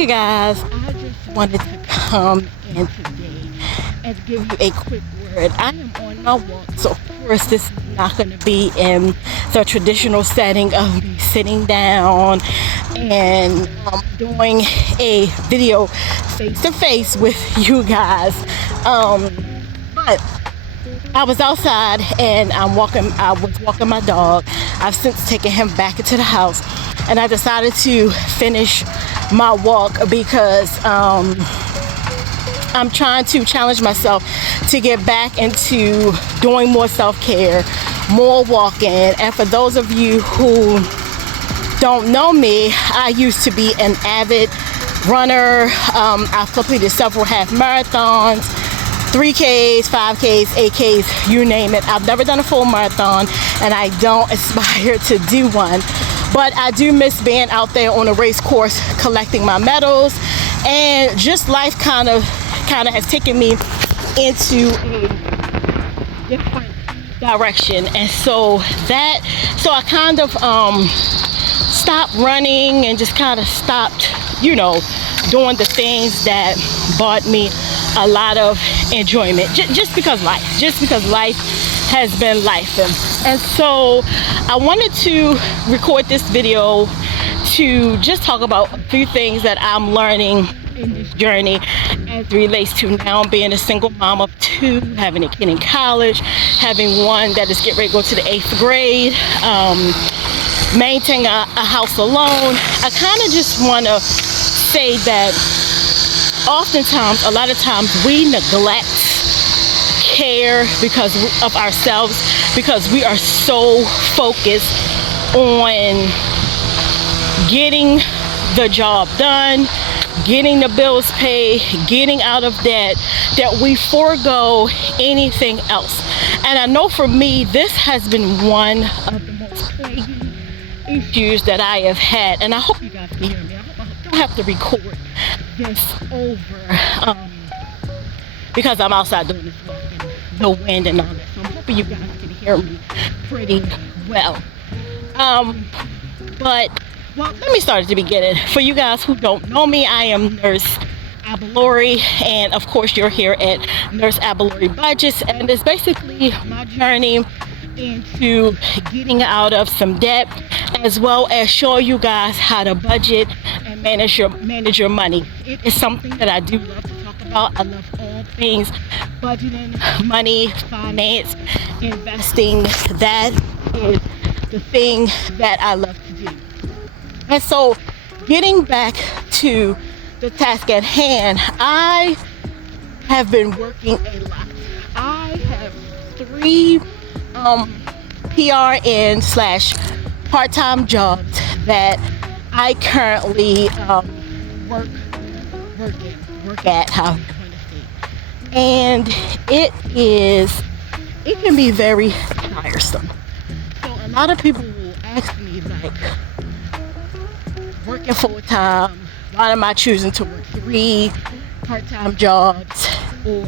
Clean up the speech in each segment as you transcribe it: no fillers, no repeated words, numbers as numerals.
you guys, I just wanted to come in today and give you a quick word. I am on my walk, so of course this is not going to be in the traditional setting of me sitting down and doing a video face to face with you guys. But I was outside and I was walking my dog. I've since taken him back into the house, and I decided to finish my walk because I'm trying to challenge myself to get back into doing more self-care, more walking. And for those of you who don't know me, I used to be an avid runner. I've completed several half marathons, 3Ks, 5Ks, 8Ks, you name it. I've never done a full marathon, and I don't aspire to do one. But I do miss being out there on a race course collecting my medals, and just life kind of has taken me into a different direction. And so I kind of stopped running and just kind of stopped, doing the things that brought me a lot of enjoyment, just because life has been life. And so I wanted to record this video to just talk about a few things that I'm learning in this journey as it relates to now being a single mom of two, having a kid in college, having one that is getting ready to go to the 8th grade, maintaining a house alone. I kind of just want to say that oftentimes, a lot of times, we neglect care because of ourselves, because we are so focused on getting the job done, getting the bills paid, getting out of debt, that we forego anything else. And I know for me, this has been one of the most plaguing issues that I have had. And I hope you guys can hear me. I hope I don't have to record this over because I'm outside doing this walk and the wind and all that. So I'm hoping you guys can hear me pretty well. Well, let me start at the beginning. For you guys who don't know me, I am Nurse Abalori, and of course you're here at Nurse Abalori Budgets, and it's basically my journey into getting out of some debt, as well as show you guys how to budget and manage your money. It is something that I do love to talk about. I love all things budgeting, money, finance, investing. That is the thing that I love to do. And so, getting back to the task at hand, I have been working a lot. I have 3 PRN / part-time jobs that I currently work at, how you want to say. And it can be very tiresome. So a lot of people will ask me, like, working full-time, why am I choosing to work 3 part-time jobs? Or,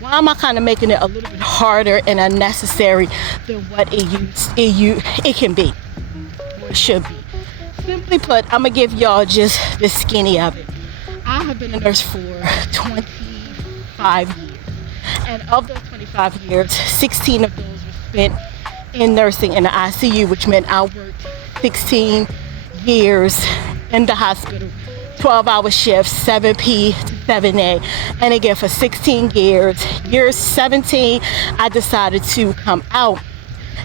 why am I kind of making it a little bit harder and unnecessary than what it can be, or it should be? Simply put, I'm going to give y'all just the skinny of it. I have been a nurse for 25 years. And of those 25 years, 16 of those were spent in nursing in the ICU, which meant I worked 16 years in the hospital, 12-hour shifts, 7P to 7A. And again, for 16 years, year 17, I decided to come out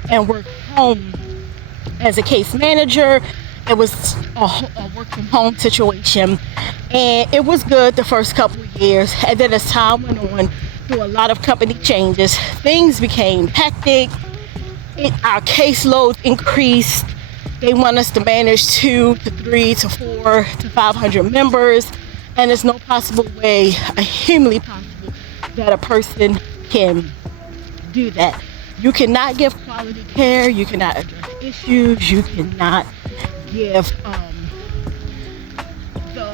and work home as a case manager. It was a work from home situation, and it was good the first couple of years. And then as time went on, through a lot of company changes, things became hectic. Our caseload increased. They want us to manage 2 to 3 to 4 to 500 members, and there's no possible way, humanly possible, that a person can do that. You cannot give quality care. You cannot address issues. You cannot give the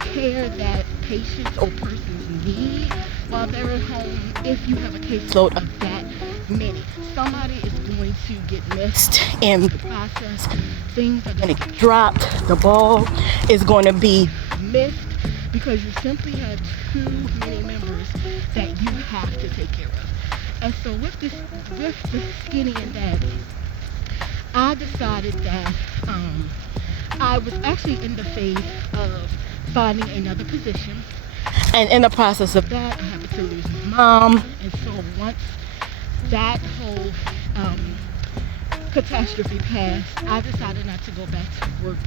care that patients or persons need while they're at home if you have a caseload of that many. Somebody is going to get missed in the process. Things are going to get dropped. The ball is going to be missed because you simply have too many members that you have to take care of. And so with the skinny and daddy, I decided that I was actually in the phase of finding another position. And in the process of that, I happened to lose my mom. And so once that whole catastrophe passed, I decided not to go back to work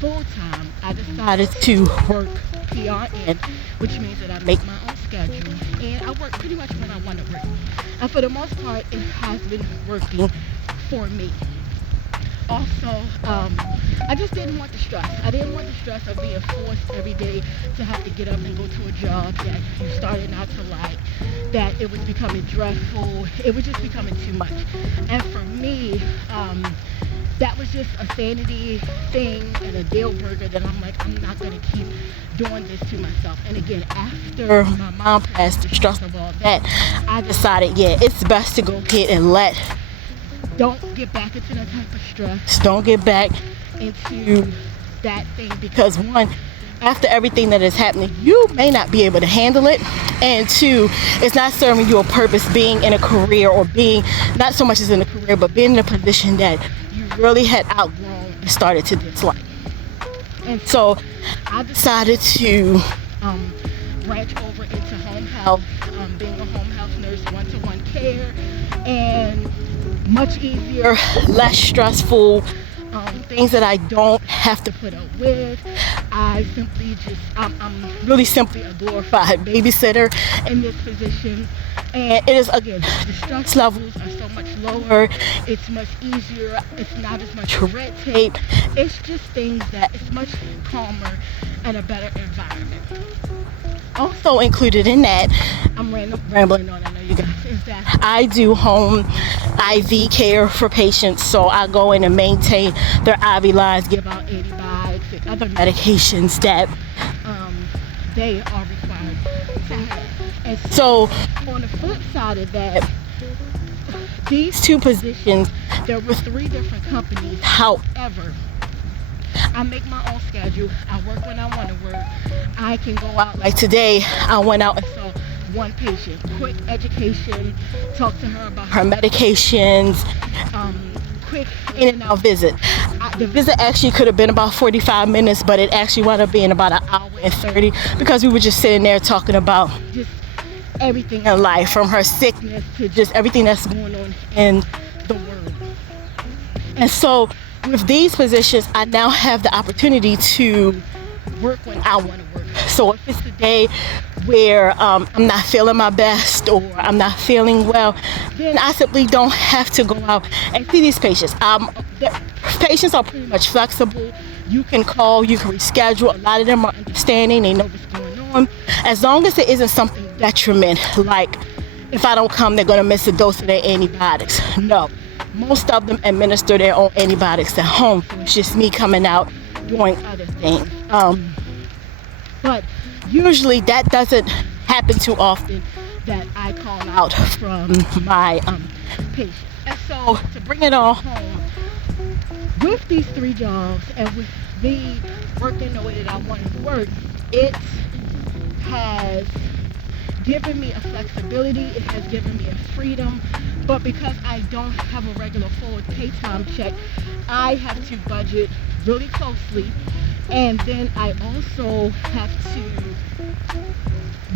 full time. I decided to work PRN, which means that I make my own schedule. And I work pretty much when I want to work. And for the most part, it has been working for me. Also, I just didn't want the stress. I didn't want the stress of being forced every day to have to get up and go to a job that you started not to like, that it was becoming dreadful. It was just becoming too much. And for me, that was just a sanity thing and a deal breaker that I'm like, I'm not going to keep doing this to myself. And again, after my mom passed, the stress of all that, I decided, yeah, it's best to go ahead and don't get back into that type of stress. Don't get back into that thing because one, after everything that is happening, you may not be able to handle it. And two, it's not serving you a purpose being in a career or being, not so much as in a career, but being in a position that you really had outgrown and started to dislike. And so I decided to branch over into home health, being a home health nurse, one-to-one care, and much easier, less stressful, things that I don't have to put up with. I'm really simply a glorified babysitter in this position. And it is, again, the stress levels are so much lower. It's much easier. It's not as much red tape. It's just things that it's much calmer and a better environment. Also included in that, I'm rambling on, I know you guys, is that I do home IV care for patients. So I go in and maintain their IV lines, give out antibiotics and other medications that they are required to have. And so on the flip side of that, these two positions, there were 3 different companies. However, I make my own schedule. I work when I want to work. I can go out. Like today, I went out and saw one patient. Quick education, talk to her about her medications, quick in and out visit. The visit actually could have been about 45 minutes, but it actually wound up being about an hour and 30 because we were just sitting there talking about just everything in life, from her sickness to just everything that's going on in the world. And so with these positions, I now have the opportunity to work when I want to work. So if it's the day where I'm not feeling my best or I'm not feeling well, then I simply don't have to go out and see these patients. The patients are pretty much flexible. You can call, you can reschedule. A lot of them are understanding. They know what's going on. As long as it isn't something detriment, like if I don't come, they're going to miss a dose of their antibiotics. No. Most of them administer their own antibiotics at home. So it's just me coming out doing other things. But usually that doesn't happen too often that I call out from my patients. And so to bring it all home, with these 3 jobs and with me working the way that I want to work, it has given me a flexibility, it has given me a freedom, but because I don't have a regular forward pay time check, I have to budget really closely, and then I also have to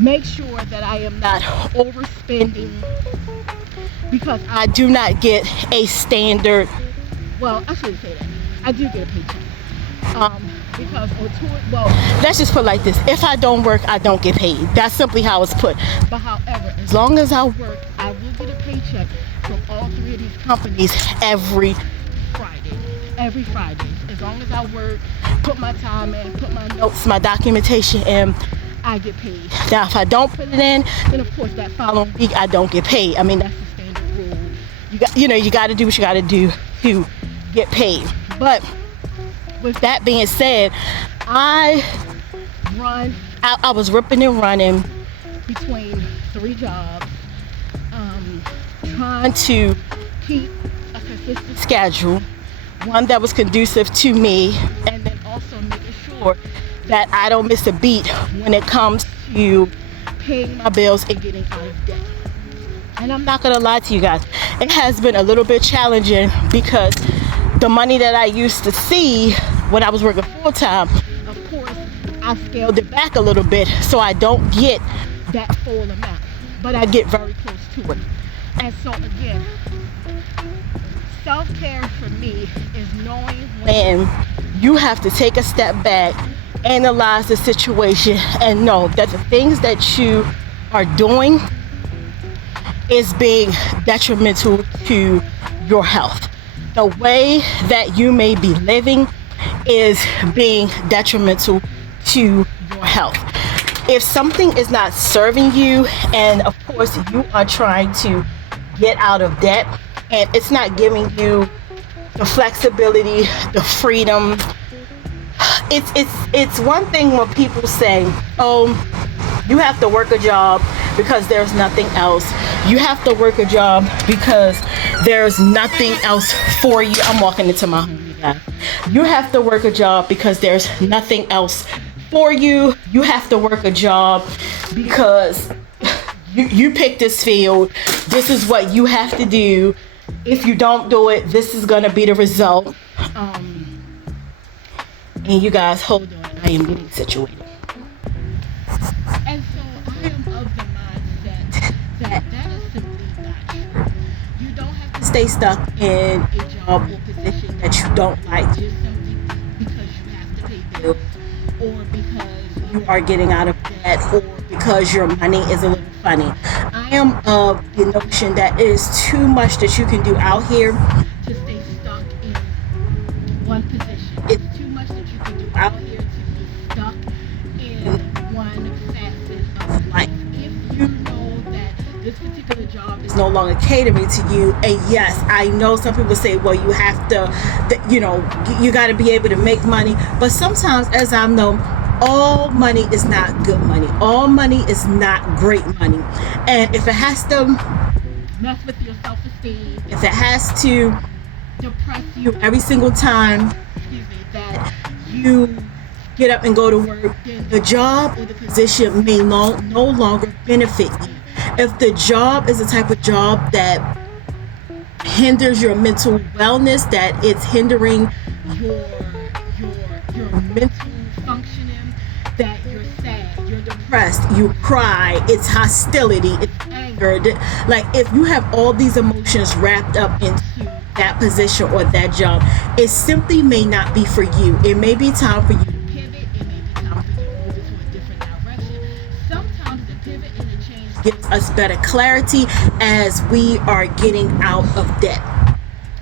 make sure that I am not overspending because I do not get a standard, well, I shouldn't say that, I do get a paycheck. Because on tour, well, let's just put it like this. If I don't work, I don't get paid. That's simply how it's put. But however, as long as I work, I will get a paycheck from all 3 of these companies every Friday. Every Friday. As long as I work, put my time in, put my notes, my documentation in, I get paid. Now, if I don't put it in, then of course that following week I don't get paid. I mean, that's the standard rule. You got to do what you got to do to get paid. But with that being said, I was ripping and running between 3 jobs, trying to keep a consistent schedule, one that was conducive to me, and then also making sure that I don't miss a beat when it comes to paying my bills and getting out of debt. And I'm not gonna lie to you guys, it has been a little bit challenging because the money that I used to see when I was working full-time, of course, I scaled it back a little bit so I don't get that full amount, but I get very close to it. And so again, self-care for me is knowing when you have to take a step back, analyze the situation, and know that the things that you are doing is being detrimental to your health. The way that you may be living is being detrimental to your health. If something is not serving you, and of course you are trying to get out of debt, and it's not giving you the flexibility, the freedom. It's one thing when people say, oh, you have to work a job because there's nothing else. You have to work a job because there's nothing else for you. I'm walking into my home, you guys. You have to work a job because there's nothing else for you. You have to work a job because you pick this field. This is what you have to do. If you don't do it, this is going to be the result. And you guys, hold on. I am getting situated. And so I am of the mindset that is simply not true. You don't have to stay stuck in a job or position that you don't like just simply because you have to pay bills, or because you are getting out of debt, or because your money is a little funny. I am of the notion that it is too much that you can do out here to stay stuck in one position. It's too much that you can do out here to be stuck in one facet of life. If you know that this particular job is no longer catering to you, and yes, I know some people say, well, you have to, you got to be able to make money, but sometimes, as I know, all money is not good money. All money is not great money. And if it has to mess with your self-esteem, if it has to depress you every single time, that you get up and go to work, then the job or the position may no longer benefit you. If the job is the type of job that hinders your mental wellness, that it's hindering your mental functioning, that you're sad, you're depressed, you cry, it's hostility, it's anger. Like, if you have all these emotions wrapped up into that position or that job, it simply may not be for you. It may be time for you to pivot. It may be time for you to move into a different direction. Sometimes the pivot and the change gives us better clarity as we are getting out of debt.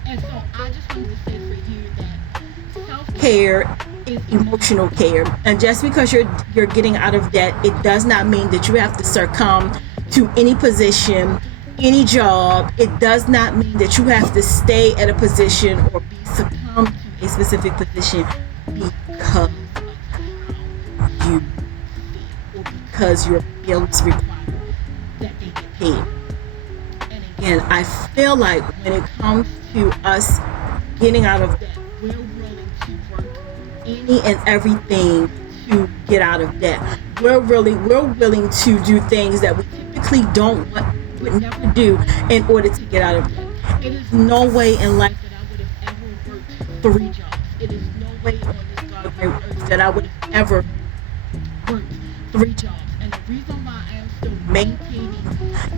And so I just wanted to say for you that self-care is emotional care, and just because you're getting out of debt, it does not mean that you have to succumb to any position, any job. It does not mean that you have to stay at a position or be succumb to a specific position because of how you feel, or because your bills require that they get paid. And again, I feel like when it comes to us getting out of debt, we're willing to work any and everything to get out of debt. We're willing to do things that we typically would never do in order to get out of debt. It is no way in life that I would have ever worked 3 jobs. It is no way on this God-given earth that I would have ever worked 3 jobs. And the reason why I am still maintaining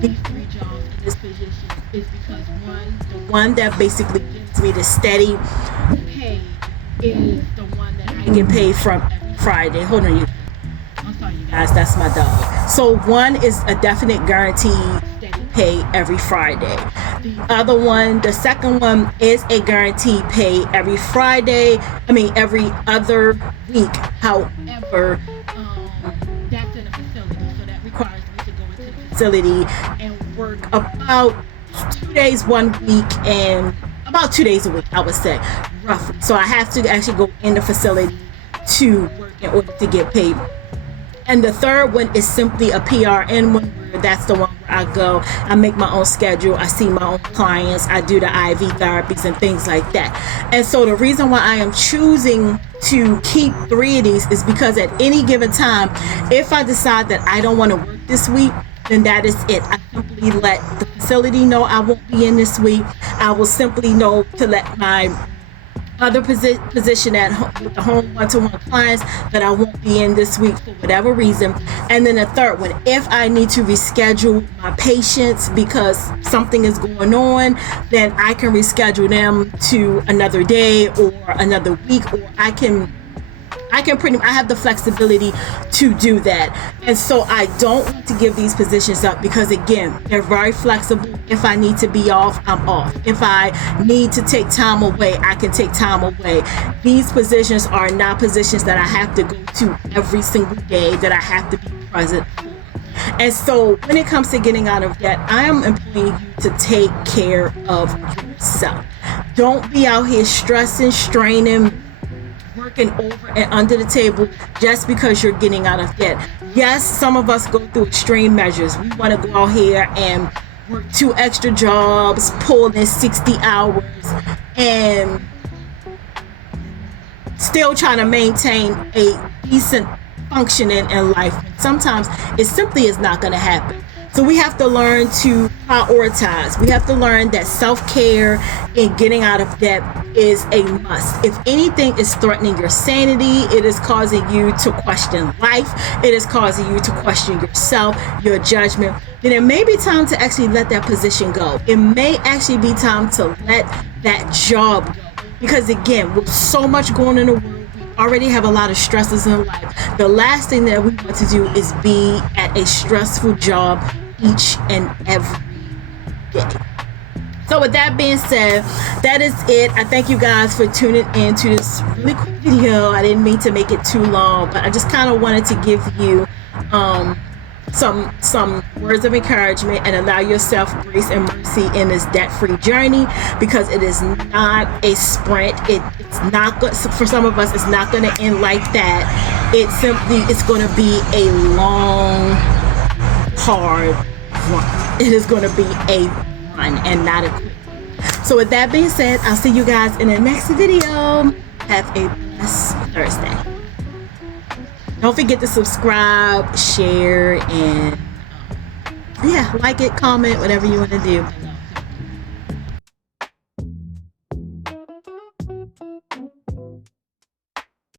these 3 jobs in this position is because the one that basically gives me the steady pay is the one that I get paid from every Friday. Hold on, I'm sorry, you guys, that's my dog. So one is a definite guaranteed steady pay every Friday. The second one is a guaranteed pay every Friday. Every other week. However, that's in a facility, so that requires me to go into the facility and work about 2 days 1 week and about 2 days a week, I would say, roughly. So I have to actually go in the facility to work in order to get paid. And the third one is simply a PRN one, where that's the one where I go, I make my own schedule, I see my own clients, I do the IV therapies and things like that. And so the reason why I am choosing to keep 3 of these is because at any given time, if I decide that I don't want to work this week, then that is it. I simply let the facility know I won't be in this week. I will simply know to let my other position at home, with the home one-to-one clients, that I won't be in this week for whatever reason. And then the third one, if I need to reschedule my patients because something is going on, then I can reschedule them to another day or another week, or I have the flexibility to do that. And so I don't want to give these positions up because, again, they're very flexible. If I need to be off, I'm off. If I need to take time away, I can take time away. These positions are not positions that I have to go to every single day, that I have to be present for. And so when it comes to getting out of debt, I am imploring you to take care of yourself. Don't be out here stressing, straining, working over and under the table just because you're getting out of debt. Yes, some of us go through extreme measures. We want to go out here and work 2 extra jobs, pull in 60 hours, and still trying to maintain a decent functioning in life. Sometimes it simply is not going to happen. So we have to learn to prioritize. We have to learn that self-care and getting out of debt is a must. If anything is threatening your sanity, it is causing you to question life, it is causing you to question yourself, your judgment, then it may be time to actually let that position go. It may actually be time to let that job go. Because again, with so much going on in the world, already have a lot of stresses in life. The last thing that we want to do is be at a stressful job each and every day. So with that being said, that is it. I thank you guys for tuning in to this really quick video. I didn't mean to make it too long, but I just kind of wanted to give you some words of encouragement and allow yourself grace and mercy in this debt-free journey, because it is not a sprint. It's not good for some of us. It's not going to end like that. It's going to be a long, hard run. It is going to be a run and not a quick. So with that being said, I'll see you guys in the next video. Have a blessed Thursday. Don't forget to subscribe, share, and like it, comment, whatever you want to do.